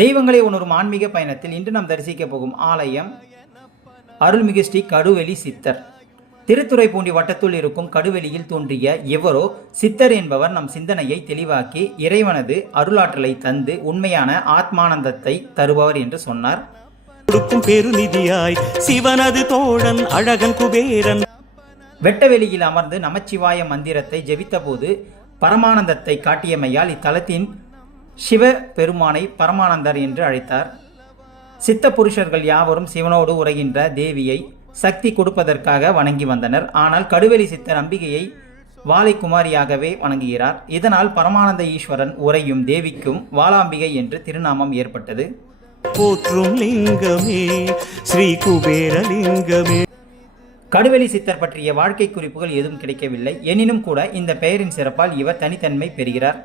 தெய்வங்களை உணரும் ஆன்மீக பயணத்தில் இன்று நாம் தரிசிக்க போகும் ஆலயம் அருள்மிகு ஸ்ரீ கடுவெளி சித்தர். திருத்துறைப்பூண்டி வட்டத்துள் இருக்கும் கடுவெளியில் தோன்றிய எவரோ சித்தர் என்பவர் நம் சிந்தனையை தெளிவாக்கி இறைவனது அருளாற்றலை தந்து உண்மையான ஆத்மானந்தத்தை தருபவர் என்று சொன்னார். கொடுக்கும் பெருநிதியாய் சிவனது தோழன் அழகன் குபேரன். வெட்டவெளியில் அமர்ந்து நமச்சிவாய மந்திரத்தை ஜெபித்தபோது பரமானந்தத்தை காட்டியமையால் இத்தலத்தின் சிவ பெருமானை பரமானந்தர் என்று அழைத்தார். சித்த புருஷர்கள் யாவரும் சிவனோடு உரைகின்ற தேவியை சக்தி கொடுப்பதற்காக வணங்கி வந்தனர். ஆனால் கடுவெளி சித்தர் அம்பிகையை வாலை குமாரியாகவே வணங்குகிறார். இதனால் பரமானந்த ஈஸ்வரன் உரையும் தேவிக்கும் வாலாம்பிகை என்று திருநாமம் ஏற்பட்டது. போற்றும் லிங்கமே ஸ்ரீ குபேரலிங்கமே கடுவெளி சித்தர் பற்றிய வாழ்க்கை குறிப்புகள் எதுவும் கிடைக்கவில்லை. எனினும் கூட இந்த பெயரின் சிறப்பால் இவர் தனித்தன்மை பெறுகிறார்.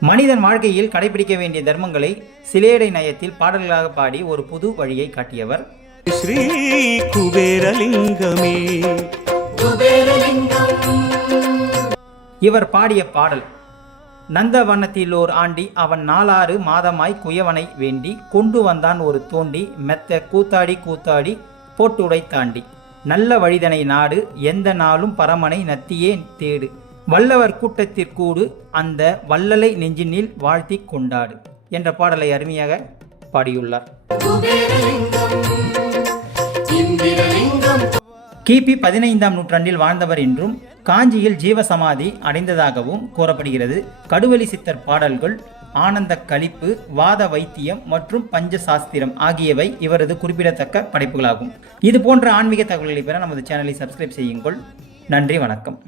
மனிதன் வாழ்க்கையில் கடைபிடிக்க வேண்டிய தர்மங்களை சிலேடை நயத்தில் பாடல்களாக பாடி ஒரு புது வழியை காட்டியவர். ஸ்ரீ குபேரலிங்கமே. இவர் பாடிய பாடல் நந்தவனத்திலோர் ஆண்டி அவன் நாலாறு மாதமாய் குயவனை வேண்டி கொண்டு வந்தான் ஒரு தோண்டி மெத்த கூத்தாடி கூத்தாடி போட்டுடை தாண்டி. நல்ல வழிதனை நாடு எந்த நாளும் பரமனை நத்தியே தேடு. வல்லவர் கூட்டத்திற்கூடு அந்த வள்ளலை நெஞ்சினில் வாழ்த்தி கொண்டாடு என்ற பாடலை அருமையாக பாடியுள்ளார். கிபி பதினைந்தாம் நூற்றாண்டில் வாழ்ந்தவர் என்றும் காஞ்சியில் ஜீவசமாதி அடைந்ததாகவும் கூறப்படுகிறது. கடுவலி சித்தர் பாடல்கள் ஆனந்த கலிப்பு வாத வைத்தியம் மற்றும் பஞ்சசாஸ்திரம் ஆகியவை இவரது குறிப்பிடத்தக்க படைப்புகளாகும். இது போன்ற ஆன்மீக தகவல்களை பெற நமது சேனலை சப்ஸ்கிரைப் செய்யுங்கள். நன்றி வணக்கம்.